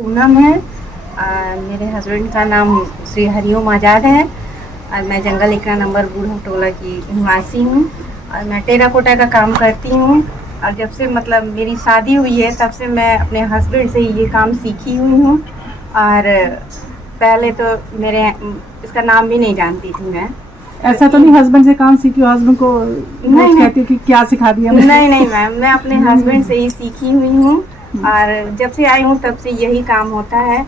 पूनम है। मेरे हस्बैंड का नाम श्री हरिओम आज़ाद है और मैं जंगल एकरा नंबर बूढ़ा टोला की निवासी हूँ और मैं टेराकोटा का काम करती हूँ। और जब से मतलब मेरी शादी हुई है तब से मैं अपने हस्बैंड से ये काम सीखी हुई हूँ। और पहले तो मेरे इसका नाम भी नहीं जानती थी मैं। ऐसा तो नहीं हस्बैंड से काम सीखी हो, हस्बैंड को नहीं कहती हो कि क्या सिखा दिया? नहीं मैम, मैं अपने हस्बैंड से ही सीखी हुई हूँ और जब से आई हूँ तब से यही काम होता है।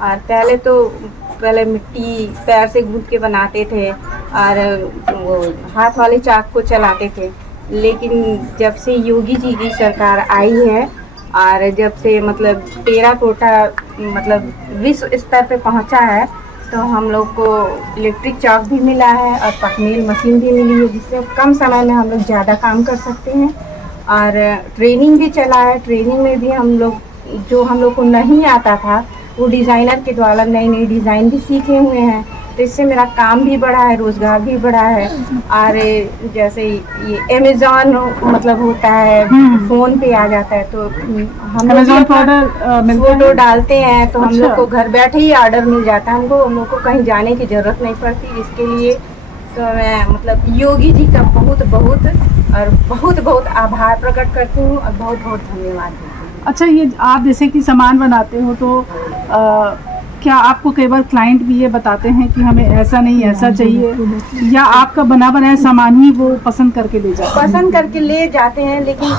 और पहले मिट्टी पैर से गूंथ के बनाते थे और वो हाथ वाले चाक को चलाते थे, लेकिन जब से योगी जी की सरकार आई है और जब से मतलब टेराकोटा मतलब विश्व स्तर पे पहुंचा है तो हम लोग को इलेक्ट्रिक चाक भी मिला है और पकमील मशीन भी मिली है, जिससे कम समय में हम लोग ज़्यादा काम कर सकते हैं। और ट्रेनिंग भी चला है। ट्रेनिंग में भी हम लोग को नहीं आता था वो डिज़ाइनर के द्वारा नई नई डिज़ाइन भी सीखे हुए हैं, तो इससे मेरा काम भी बढ़ा है, रोज़गार भी बढ़ा है। और जैसे ये अमेज़ॉन मतलब होता है, फ़ोन पे आ जाता है तो हम लोग फोटो डालते हैं तो हम लोग को घर बैठे ही ऑर्डर मिल जाता है। हम लोग को कहीं जाने की ज़रूरत नहीं पड़ती। इसके लिए तो मैं मतलब योगी जी का बहुत बहुत आभार प्रकट करती हूँ और बहुत बहुत धन्यवाद देती हूँ। अच्छा, ये आप जैसे कि सामान बनाते हो तो क्या आपको कई बार क्लाइंट भी ये बताते हैं कि हमें ऐसा नहीं ऐसा चाहिए, या आपका बना बनाया सामान ही वो पसंद करके ले जाते हैं? लेकिन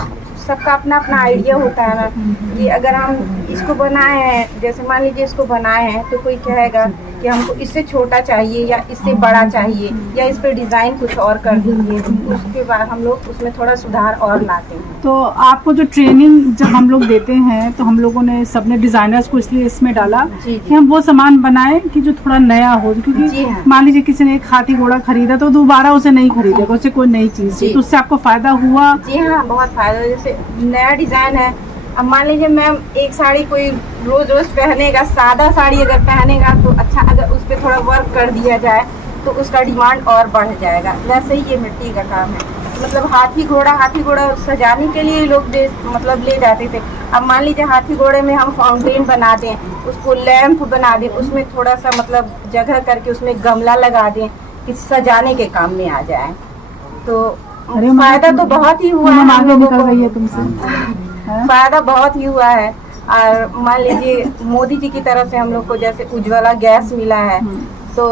सबका अपना अपना आइडिया होता है ना कि अगर हम इसको बनाए हैं, जैसे मान लीजिए इसको बनाए हैं तो कोई कहेगा कि हमको इससे छोटा चाहिए या इससे बड़ा चाहिए या इस पे डिज़ाइन कुछ और कर दीजिए, उसके बाद हम लोग उसमें थोड़ा सुधार और लाते हैं। तो आपको जो ट्रेनिंग जब हम लोग देते हैं तो हम लोगों ने सबने डिज़ाइनर्स को इसलिए इसमें डाला कि हम वो सामान बनाएं कि जो थोड़ा नया हो, क्योंकि मान लीजिए किसी ने एक हाथी घोड़ा खरीदा तो दोबारा उसे नहीं खरीदेगा, उससे कोई नई चीज़, तो उससे आपको फ़ायदा हुआ? जी हाँ, बहुत फ़ायदा। जैसे नया डिज़ाइन है, अब मान लीजिए मैम एक साड़ी कोई रोज़ रोज़ पहनेगा, सादा साड़ी अगर पहनेगा तो अच्छा, अगर उस पर थोड़ा वर्क कर दिया जाए तो उसका डिमांड और बढ़ जाएगा। वैसे ही ये मिट्टी का काम है, मतलब हाथी घोड़ा सजाने के लिए लोग मतलब ले जाते थे। अब मान लीजिए हाथी घोड़े में हम फाउंटेन बना दें, उसको लैंप बना दें, उसमें थोड़ा सा मतलब जगह करके उसमें गमला लगा दें कि सजाने के काम में आ जाए, तो फायदा तो बहुत ही हुआ है हम लोगों को। फायदा बहुत ही हुआ है। और मान लीजिए मोदी जी की तरफ से हम लोग को जैसे उज्ज्वला गैस मिला है, तो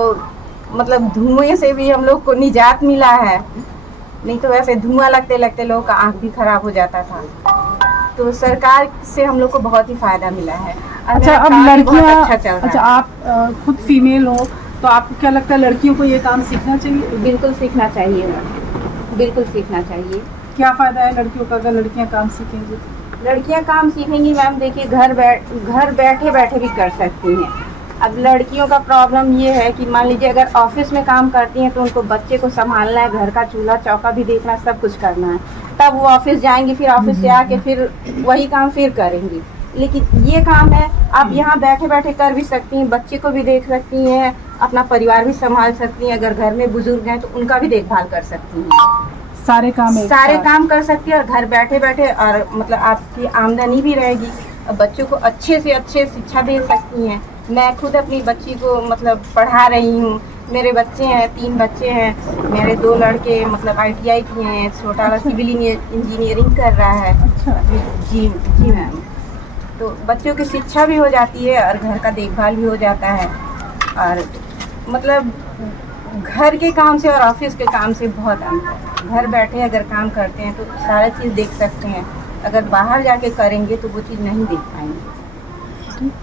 मतलब धुएं से भी हम लोग को निजात मिला है, नहीं तो वैसे धुआं लगते लगते लोगों का आँख भी खराब हो जाता था। तो सरकार से हम लोग को बहुत ही फायदा मिला है। अच्छा, अब लड़कियां, अच्छा आप खुद फीमेल हो तो आपको क्या लगता है लड़कियों को ये काम सीखना चाहिए? बिल्कुल सीखना चाहिए, बिल्कुल सीखना चाहिए। क्या फ़ायदा है लड़कियों का अगर लड़कियां काम सीखेंगी? लड़कियां काम सीखेंगी मैम, देखिए घर बैठे बैठे भी कर सकती हैं। अब लड़कियों का प्रॉब्लम ये है कि मान लीजिए अगर ऑफिस में काम करती हैं तो उनको बच्चे को संभालना है, घर का चूल्हा चौका भी देखना है, सब कुछ करना है, तब वो ऑफिस जाएंगी, फिर ऑफिस से आके फिर वही काम फिर करेंगी। लेकिन ये काम है आप यहाँ बैठे बैठे कर भी सकती हैं, बच्चे को भी देख सकती हैं, अपना परिवार भी संभाल सकती हैं, अगर घर में बुजुर्ग हैं तो उनका भी देखभाल कर सकती हैं, सारे काम कर सकती है और घर बैठे बैठे, और मतलब आपकी आमदनी भी रहेगी और बच्चों को अच्छे से अच्छे शिक्षा दे सकती हैं। मैं खुद अपनी बच्ची को मतलब पढ़ा रही हूँ, मेरे बच्चे हैं, 3 बच्चे हैं, मेरे 2 लड़के मतलब ITI किए हैं, छोटा वाला सिविल इंजीनियरिंग कर रहा है। जी मैम, तो बच्चों की शिक्षा भी हो जाती है और घर का देखभाल भी हो जाता है। और मतलब घर के काम से और ऑफिस के काम से बहुत अंतर। घर बैठे अगर काम करते हैं तो सारा चीज़ देख सकते हैं, अगर बाहर जाके करेंगे तो वो चीज़ नहीं देख पाएंगे।